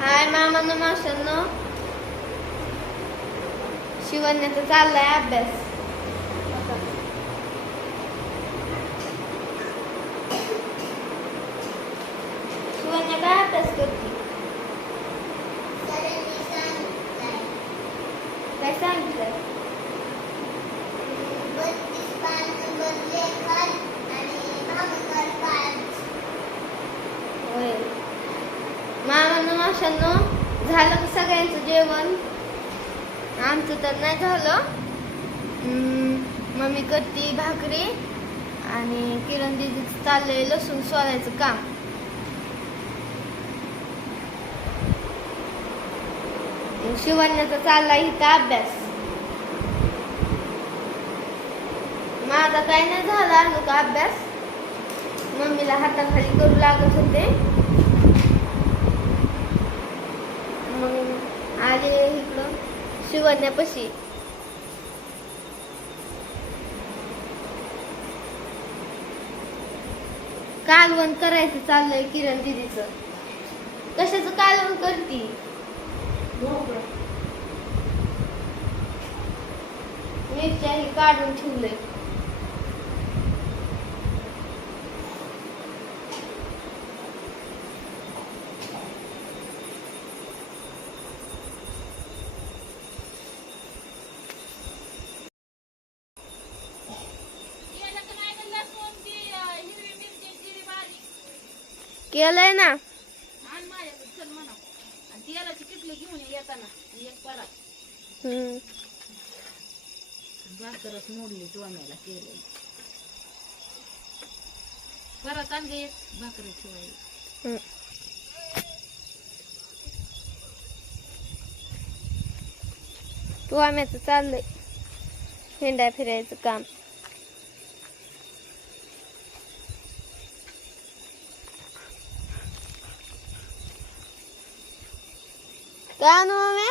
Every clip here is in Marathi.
हाय मामानं माशांनो शिवण्याचा चाललाय अभ्यास शिवण्या काय अभ्यास करते काय सांगितलं होय मामानं माशांनो झालं सगळ्यांचं जेवण? आमचं तर नाही झालं. मम्मी करते भाकरी आणि किरण दिदीचं चाललंय लसूण सोलायचं काम. शिवण्याचा चाललाय इथं अभ्यास. माझा काय नाही झाला अजून का अभ्यास. मम्मीला हाताखाली करू लागत होते. मग आले इकडं. शिवण्यापाशी. कालवण करायचं चाललंय किरण दिदीचं. कशाचं कालवण करती? मिरच्याही काढून ठेवलंय. केलंय ना. तेलाची किटली घेऊन ये येताना एक परा हम्म. भाकरच मोडली टोम्याला केले परत आणले एक भाकरी ठेवायला हम्म. तू आम्याचं चाललंय. हिंडा फिरायचं काम. काय आणू आम्या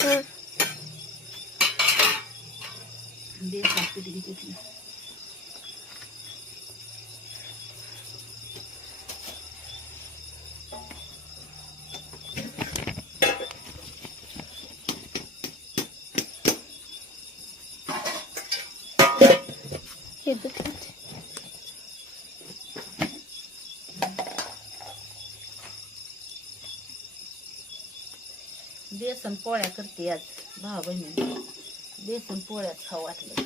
हं. बेसन पिठली बेसन पोळ्या करते आज भाऊ बहिणी बेसन पोळ्याच खाऊ वाटलं.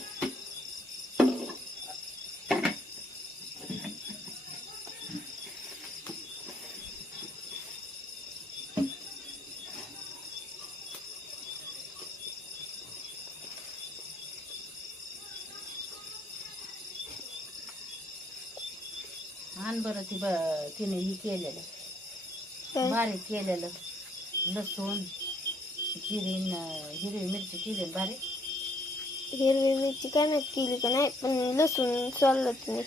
आण बरं ती ब- तिने ही केलेलं? बारीक केलेलं. लसूण न- हिरवी मिरची केली बारीक? हिरवी मिरची काय माहीत केली का नाही पण लसूण सोललं तुम्ही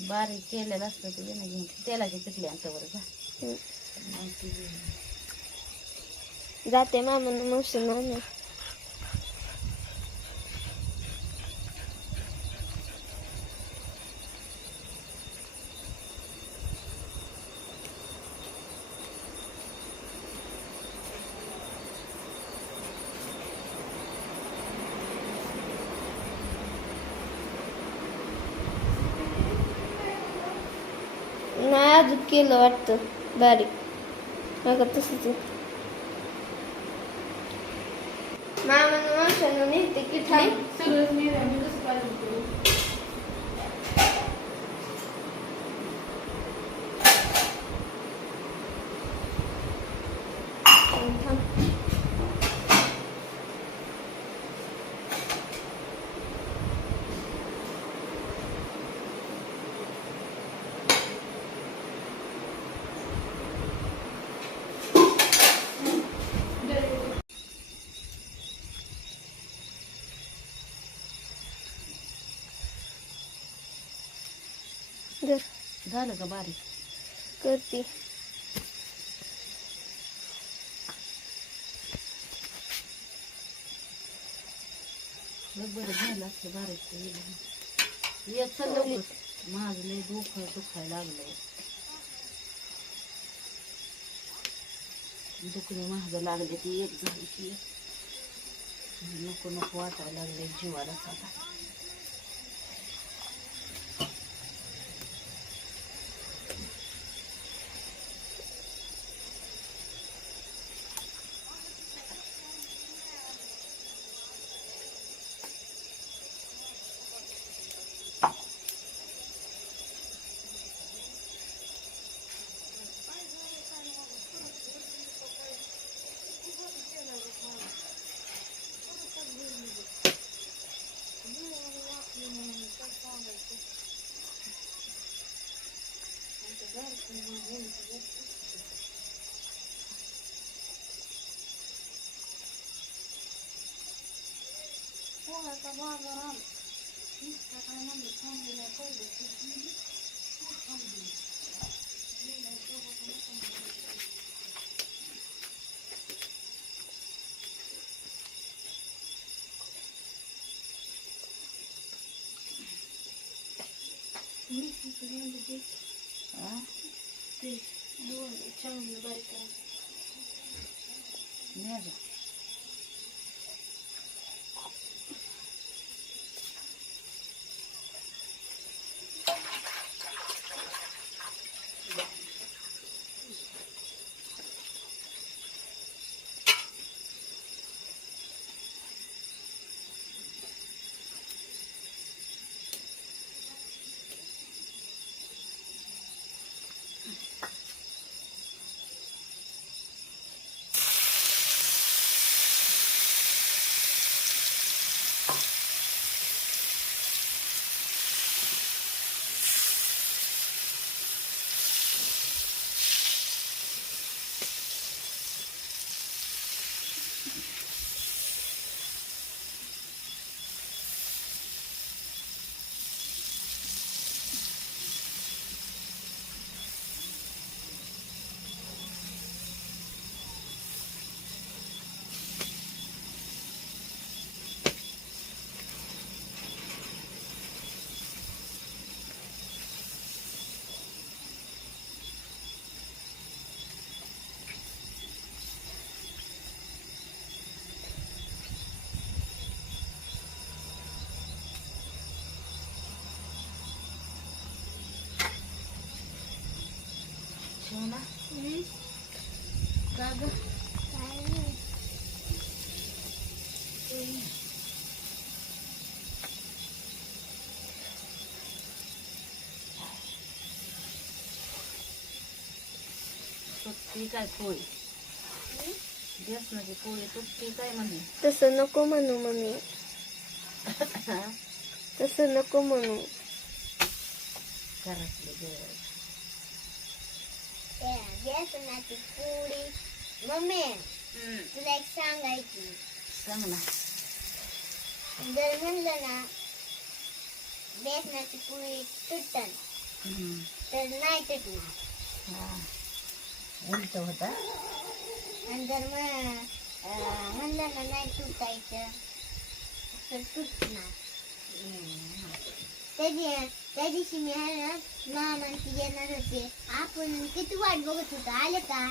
बारीक केलेलं असतं ते ना घेऊन तेलाची पिटली आमच्यावर ती जाते मामा मावशी मामा. नाही अजून केलं वाटतं बारीक बघा तसंच आहे. मामानं मावशानं नेते झालं का बारीक? करते. बरं झालं असलं बारीक येत चाललं माझं लय डोकं दुखायला लागलंय. दुखणे महाग लागले ती एक झाली की नको नको वाटायला लागले जीवाला आता हा? नाही गं. Nerede? तुटती काय पोळी? बेसनाची पोळी तुटती काय म्हणे? तसं नको म्हणू मम्मी. तसं नको म्हणू. घरातले. बेसनाची पोळी. मम्मी. तुला एक सांगायची. सांग ना. जर म्हणलं ना बेसनाची पोळी तुटन हम्म. तर नाही तुटणार. हा. उलट होता. आणि जर म्हणलं ना नाही तुटायचं तर तुटणार. त्या दि- त्या दिवशी मी आहे ना मामांची येणार होते. आपण किती वाट बघत होतो आले का.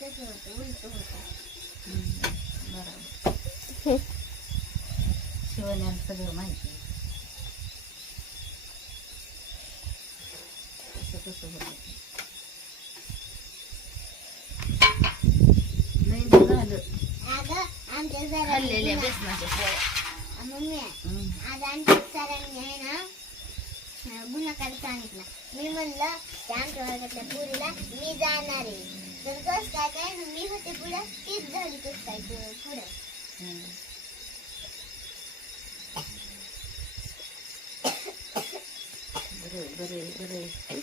तसं होतं उलट होतं. बरोबर. शिवण्याला सगळं माहिती कसं कसं होतं ते. लई दिवस झालं अगं आमच्या जरा खाल्लेल्या बेसनाच्या पोळ्या मम्मी आज आमच्या सरांनी आहे ना अं, गुन्हाकार सांगितला मी म्हणलं की आमच्या वर्गातल्या पुरीला मी जाणार आहे तर कस काय काय मी होते पुढं तीच झाली कस काय पु- पुढं हम्म. बरे बरे बरे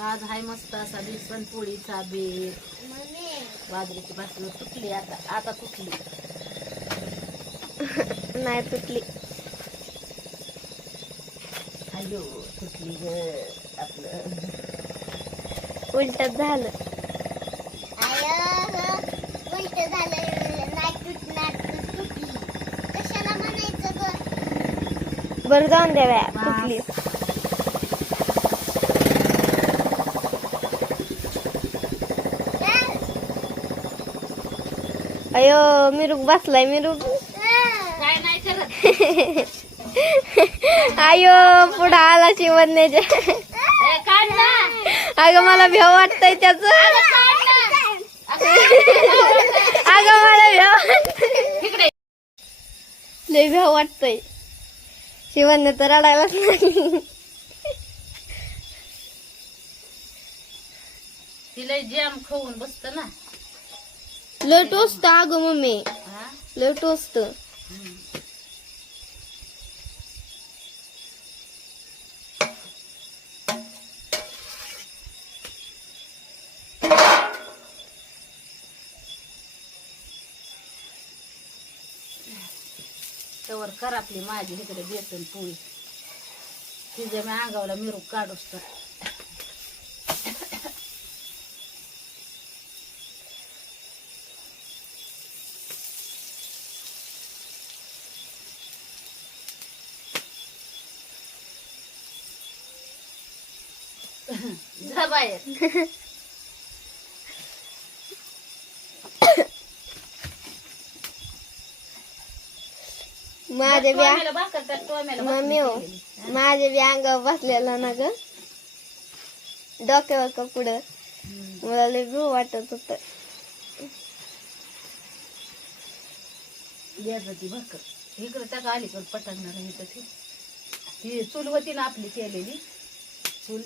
आज हाय मस्त असा बेसन पोळीचा बेत बाजरीची भाकरी तुटली आता आता तुटली. नाही तुटली. अयो तुटली ग आपलं. उलटच झालं. उलट झालं नाही तुटणार तुटली. कशाला म्हणायचं ग? बरं जाऊन द्या बाया वा. तुटली अयो मिरुग बसलाय मिरुग काय नाही करत. अयो पुढं आला शिवण्याच्या अगं मला भेव वाटतंय त्याच. अगं मला भेव लय भेव वाटतंय. शिवण्य तर रडायलाच नाही तिला जॅम खाऊन बसत ना. लय टोचत अगं मम्मी टोचत हम्म. तवर कर आपली माझी इकडे बेसन पोळी तिच्या मी अंगावला मिरूक काढूस तर. जा बाहेर. भाकर मम्मी हो. माझ्या बी अंगावर बसलेला ना ग. डोक्यावर का पुढं? हम्म. मला लय भू वाटत होत. इकडे टाका अलीकडे पटांगणार इथं ठेव ती चूल होती ना आपली केलेली. चूल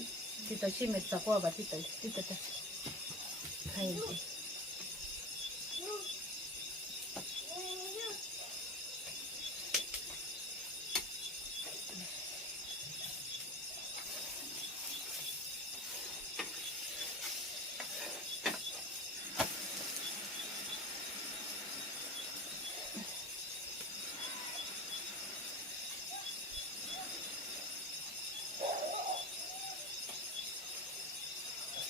Tutashime tutakuwa batita tutata. Haidi.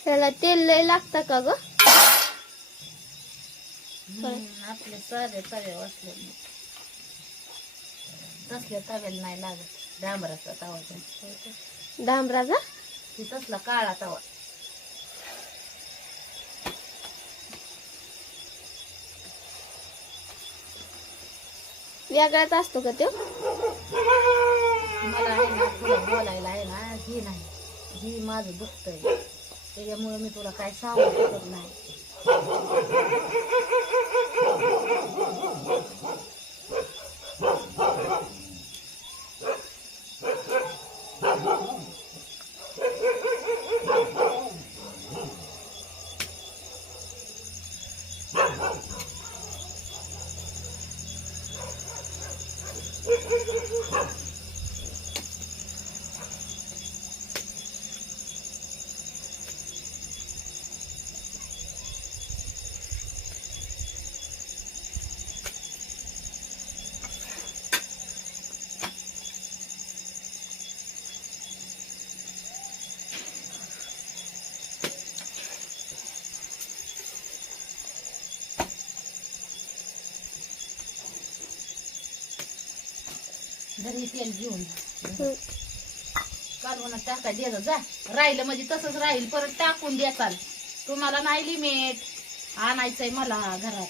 त्याला तेल लय लागतं का ग? आपले साधे तव्या वाचले तसल्या तव्याला नाही लागत. डांबराचा तवा. डांबराचा? ती तसला काळा तवा. वेगळाच असतो का तो मला आहे ना तुला बोलायला आहे ना ही नाही. ही माझं दुखतंय. त्याच्यामुळे मी तुला काय सांगू शकत नाही. घरी तेल घेऊन जा. कालवणात टाका द्यायचं जा. राहिलं म्हणजे तसंच राहील परत टाकून द्या चाल. तुम्हाला नाही लिमिट आणायचंय मला घरात.